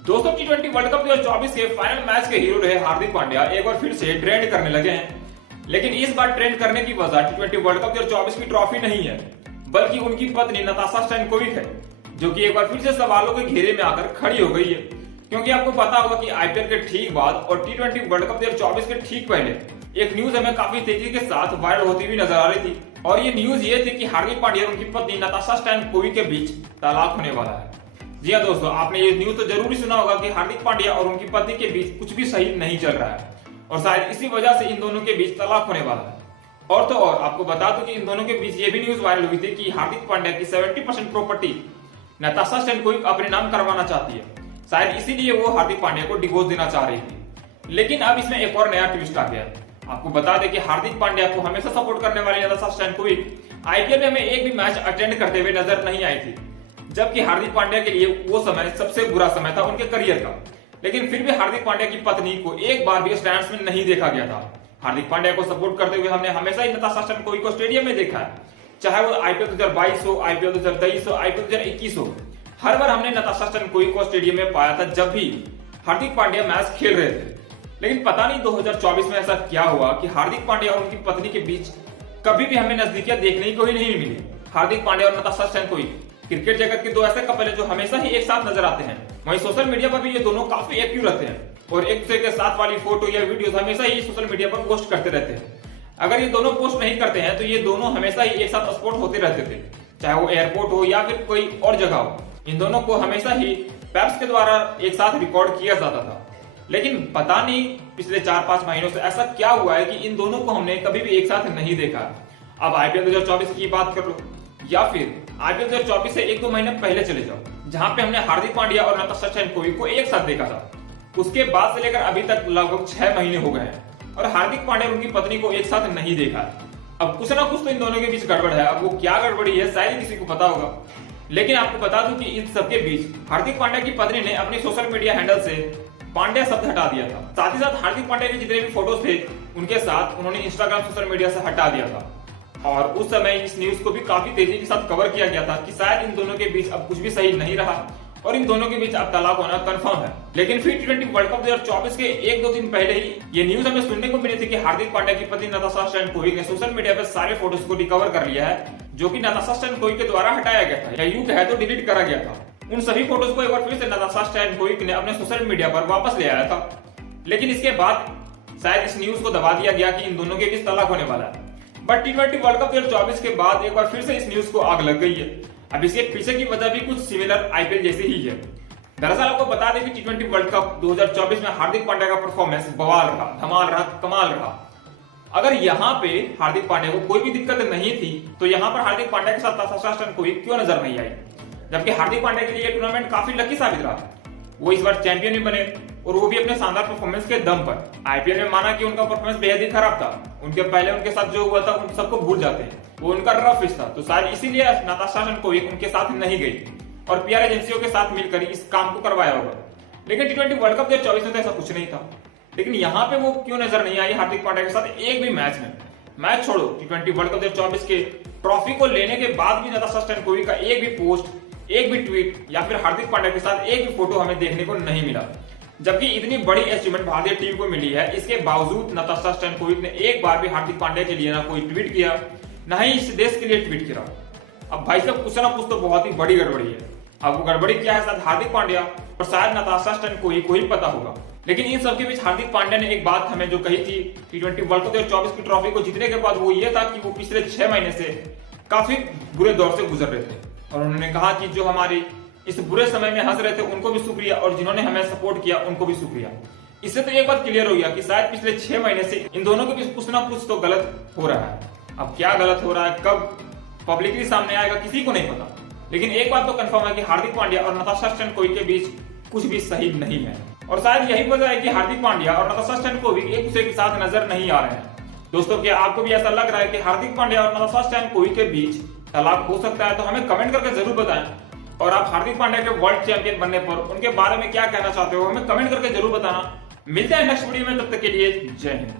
दोस्तों T20 world cup 2024 के final match के हीरो रहे हार्दिक पांड्या एक बार फिर से ट्रेंड करने लगे हैं। लेकिन इस बार ट्रेंड करने की वजह T20 वर्ल्ड कप 2024 की ट्रॉफी नहीं है, बल्कि उनकी पत्नी नताशा स्टैनकोविक है, जो कि एक बार फिर से सवालों के घेरे में आकर खड़ी हो गई है। क्योंकि आपको पता होगा कि आईपीएल के ठीक बाद और T20 वर्ल्ड कप 2024 के ठीक पहले एक न्यूज हमें काफी तेजी के साथ वायरल होती हुई नजर आ रही थी, और ये न्यूज ये थी कि हार्दिक पांड्या और उनकी पत्नी नताशा स्टैनकोविक के बीच तलाक होने वाला है। जी हाँ दोस्तों, आपने ये न्यूज तो जरूर ही सुना होगा कि हार्दिक पांड्या और उनकी पत्नी के बीच कुछ भी सही नहीं चल रहा है, और शायद इसी वजह से इन दोनों के बीच तलाक होने वाला है। और तो और आपको बता दूं कि इन दोनों के बीच ये भी न्यूज वायरल हुई थी कि हार्दिक पांड्या की 70% प्रॉपर्टी नताशा स्टैनकोविक अपने नाम करवाना चाहती है। शायद इसीलिए वो हार्दिक पांड्या को डिवोर्स देना चाह रही थी। लेकिन अब इसमें एक और नया ट्विस्ट आ गया। आपको बता दें कि हार्दिक पांड्या को हमेशा सपोर्ट करने वाली नताशा स्टैनकोविक आईपीएल में हमें एक भी मैच अटेंड करते हुए नजर नहीं आई थी, जबकि हार्दिक पांड्या के लिए वो समय सबसे बुरा समय था उनके करियर का। लेकिन फिर भी हार्दिक पांड्या की पत्नी को एक बार भी स्टैंड्स में नहीं देखा गया था। हार्दिक पांड्या को सपोर्ट करते हुए हमने हमेशा ही नताशा स्टैनकोविक को स्टेडियम में देखा है, चाहे वो आईपीएल 2022 हो, आईपीएल 2023 हो, आईपीएल 2021 हो। हर बार हमने नताशा स्टैनकोविक को स्टेडियम में पाया था जब भी हार्दिक पांड्या मैच खेल रहे थे। लेकिन पता नहीं 2024 में ऐसा क्या हुआ कि हार्दिक पांड्या और उनकी पत्नी के बीच कभी भी हमें नजदीकियां देखने को ही नहीं मिली। हार्दिक पांड्या और नताशा स्टैनकोविक क्रिकेट जगत के दो ऐसे कपल हैं जो हमेशा ही एक साथ नजर आते हैं। वहीं सोशल मीडिया पर भी ये दोनों काफी एक्टिव रहते हैं और एक दूसरे के साथ वाली फोटो या वीडियोस हमेशा ही सोशल मीडिया पर पोस्ट करते रहते हैं। अगर ये दोनों पोस्ट नहीं करते हैं तो ये दोनों हमेशा ही एक साथ स्पॉट होते रहते थे, चाहे वो एयरपोर्ट हो या फिर कोई और जगह हो। इन दोनों को हमेशा ही पैप्स के द्वारा एक साथ रिकॉर्ड किया जाता था। लेकिन पता नहीं पिछले 4-5 महीनों से ऐसा क्या हुआ है कि इन दोनों को हमने कभी भी एक साथ नहीं देखा। अब आईपीएल 2024 की बात कर लो या फिर आईपीएल 2024 से 1-2 महीने पहले चले जाओ, जहां पे हमने हार्दिक पांड्या और नताशा स्टैनकोविक को एक साथ देखा था। उसके बाद से लेकर अभी तक लगभग 6 महीने हो गए हैं और हार्दिक पांड्या और उनकी पत्नी को एक साथ नहीं देखा। अब कुछ ना कुछ तो इन दोनों के बीच गड़बड़ है। अब वो क्या गड़बड़ी है शायद किसी को पता होगा। लेकिन आपको बता दूं कि इन सबके बीच हार्दिक पांड्या की पत्नी ने अपनी सोशल मीडिया हैंडल से पांड्या शब्द हटा दिया था। साथ ही साथ हार्दिक पांड्या के जितने भी फोटोज थे उनके साथ उन्होंने इंस्टाग्राम सोशल मीडिया से हटा दिया था। और उस समय इस न्यूज को भी काफी तेजी के साथ कवर किया गया था कि शायद इन दोनों के बीच अब कुछ भी सही नहीं रहा और इन दोनों के बीच अब तलाक होना कंफर्म है। लेकिन फिर T20 वर्ल्ड कप 2024 के 1-2 दिन पहले ही ये न्यूज हमें सुनने को मिली थी कि हार्दिक पांड्या की पत्नी नताशा स्टैनकोविक ने सोशल मीडिया पर सारे फोटोज को रिकवर कर लिया है, जो कि नताशा स्टैनकोविक के द्वारा हटाया गया था या यूं कहे तो डिलीट करा गया था। उन सभी फोटोज को एक बार फिर से नताशा स्टैनकोविक ने अपने सोशल मीडिया पर वापस ले आया था। लेकिन इसके बाद शायद इस न्यूज को दबा दिया गया कि इन दोनों के बीच तलाक होने वाला है। बट T20 वर्ल्ड कप 2024 के बाद एक बार फिर से इस न्यूज को आग लग गई है। अब इसके पीछे की वजह भी कुछ सिमिलर आईपीएल जैसे ही है। दरअसल आपको बता दें कि T20 वर्ल्ड कप 2024 में हार्दिक पांड्या का परफॉर्मेंस बवाल रहा, धमाल रहा, कमाल रहा। अगर यहाँ पे हार्दिक पांड्या को कोई भी दिक्कत नहीं थी तो यहाँ पर हार्दिक पांड्या के साथ नताशा स्टैनकोविक क्यों नजर नहीं आई? जबकि हार्दिक पांड्या के लिए टूर्नामेंट काफी लकी साबित रहा। वो इस बार चैंपियन भी बने और वो भी अपने शानदार परफॉर्मेंस के दम पर। आईपीएल में माना कि उनका परफॉर्मेंस बेहद ही खराब था, उनके पहले उनके साथ जो हुआ था उन सबको भूल जाते हैं, वो उनका रफ था। तो शायद इसीलिए नताशा स्टैनकोविक उनके साथ नहीं गई और पीआर एजेंसियों के साथ मिलकर इस काम को करवाया होगा। लेकिन T20 वर्ल्ड कप 2024 में तो ऐसा कुछ नहीं था। लेकिन यहाँ पे वो क्यों नजर नहीं आई हार्दिक पांड्या के साथ एक भी मैच में? मैच छोड़ो, T20 वर्ल्ड कप 2024 के ट्रॉफी को लेने के बाद भी नताशा स्टैनकोविक का एक भी पोस्ट, एक भी ट्वीट या फिर हार्दिक पांड्या के साथ एक भी फोटो हमें देखने को नहीं मिला। जबकि इतनी बड़ी अचीवमेंट भारतीय टीम को मिली है, इसके बावजूद नताशा स्टैनकोविक ने एक बार भी हार्दिक पांड्या के लिए ना कोई ट्वीट किया, ना ही इस देश के लिए ट्वीट किया। अब भाई साहब कुछ ना कुछ तो बहुत ही बड़ी गड़बड़ी है। अब वो गड़बड़ी क्या है शायद हार्दिक पांड्या और शायद नताशा स्टैनकोविक को ही पता होगा। लेकिन इन सबके बीच हार्दिक पांड्या ने एक बात हमें जो कही थी T20 वर्ल्ड कप 2024 की ट्रॉफी को जीतने के बाद, वो ये था कि वो पिछले 6 महीने से काफी बुरे दौर से गुजर रहे थे और उन्होंने कहा कि जो हमारे इस बुरे समय में हंस रहे थे उनको भी शुक्रिया और जिन्होंने हमें सपोर्ट किया उनको भी शुक्रिया। इससे तो एक बात क्लियर हो गया कि शायद पिछले 6 महीने से इन दोनों के बीच कुछ ना कुछ तो गलत हो रहा है। अब क्या गलत हो रहा है, कब पब्लिकली सामने आएगा, किसी को नहीं पता। लेकिन एक बात तो कंफर्म है कि हार्दिक पांड्या और नताशा स्टैनकोविक के बीच कुछ भी सही नहीं है और शायद यही वजह है कि हार्दिक पांड्या और नताशा स्टैनकोविक एक दूसरे के साथ नजर नहीं आ रहे हैं। दोस्तों, क्या आपको भी ऐसा लग रहा है कि हार्दिक पांड्या और नताशा स्टैनकोविक के बीच तलाक हो सकता है? तो हमें कमेंट करके जरूर बताएं। और आप हार्दिक पांड्या के वर्ल्ड चैंपियन बनने पर उनके बारे में क्या कहना चाहते हो, हमें कमेंट करके जरूर बताना। मिलते हैं नेक्स्ट वीडियो में, तब तक के लिए जय हिंद।